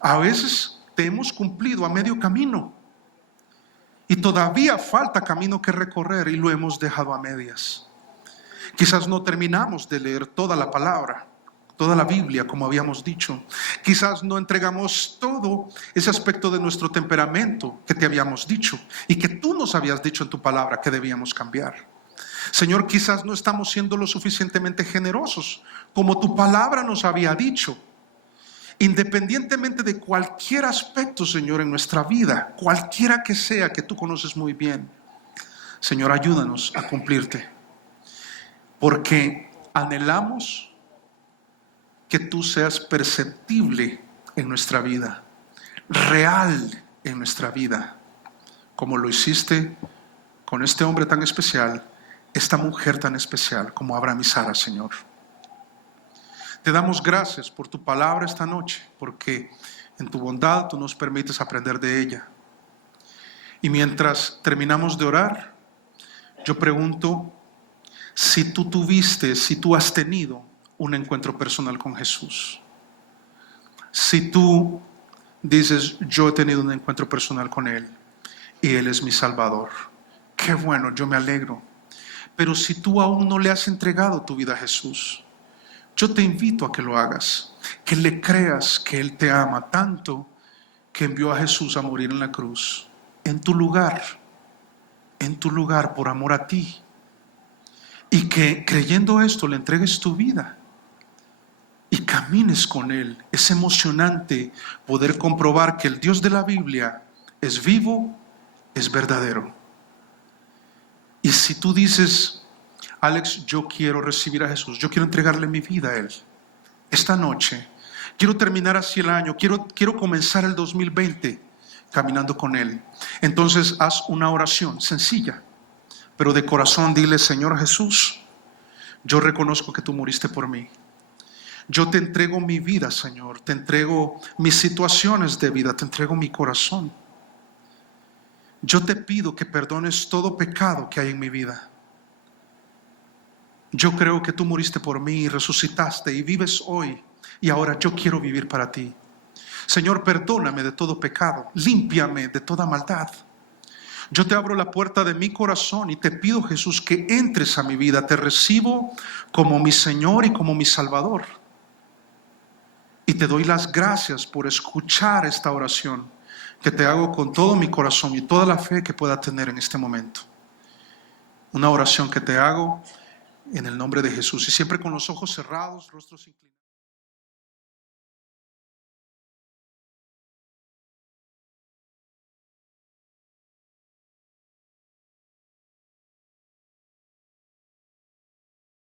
A veces te hemos cumplido a medio camino y todavía falta camino que recorrer y lo hemos dejado a medias. Quizás no terminamos de leer toda la palabra, toda la Biblia, como habíamos dicho. Quizás no entregamos todo ese aspecto de nuestro temperamento que te habíamos dicho y que tú nos habías dicho en tu palabra que debíamos cambiar. Señor, quizás no estamos siendo lo suficientemente generosos como tu palabra nos había dicho. Independientemente de cualquier aspecto, Señor, en nuestra vida, cualquiera que sea que tú conoces muy bien, Señor, ayúdanos a cumplirte, porque anhelamos que tú seas perceptible en nuestra vida, real en nuestra vida, como lo hiciste con este hombre tan especial, esta mujer tan especial como Abraham y Sara, Señor. Te damos gracias por tu palabra esta noche, porque en tu bondad tú nos permites aprender de ella. Y mientras terminamos de orar, yo pregunto si tú has tenido un encuentro personal con Jesús. Si tú dices, yo he tenido un encuentro personal con Él y Él es mi Salvador, qué bueno, yo me alegro. Pero si tú aún no le has entregado tu vida a Jesús, yo te invito a que lo hagas, que le creas que Él te ama tanto que envió a Jesús a morir en la cruz, en tu lugar por amor a ti. Y que creyendo esto le entregues tu vida y camines con Él. Es emocionante poder comprobar que el Dios de la Biblia es vivo, es verdadero. Y si tú dices, Alex, yo quiero recibir a Jesús, yo quiero entregarle mi vida a Él esta noche, quiero terminar así el año, quiero comenzar el 2020 caminando con Él, entonces haz una oración sencilla, pero de corazón dile, Señor Jesús, yo reconozco que tú moriste por mí. Yo te entrego mi vida, Señor, te entrego mis situaciones de vida, te entrego mi corazón. Yo te pido que perdones todo pecado que hay en mi vida. Yo creo que tú moriste por mí y resucitaste y vives hoy, y ahora yo quiero vivir para ti. Señor, perdóname de todo pecado, límpiame de toda maldad. Yo te abro la puerta de mi corazón y te pido, Jesús, que entres a mi vida. Te recibo como mi Señor y como mi Salvador. Y te doy las gracias por escuchar esta oración que te hago con todo mi corazón y toda la fe que pueda tener en este momento. Una oración que te hago en el nombre de Jesús y siempre con los ojos cerrados, rostros inclinados.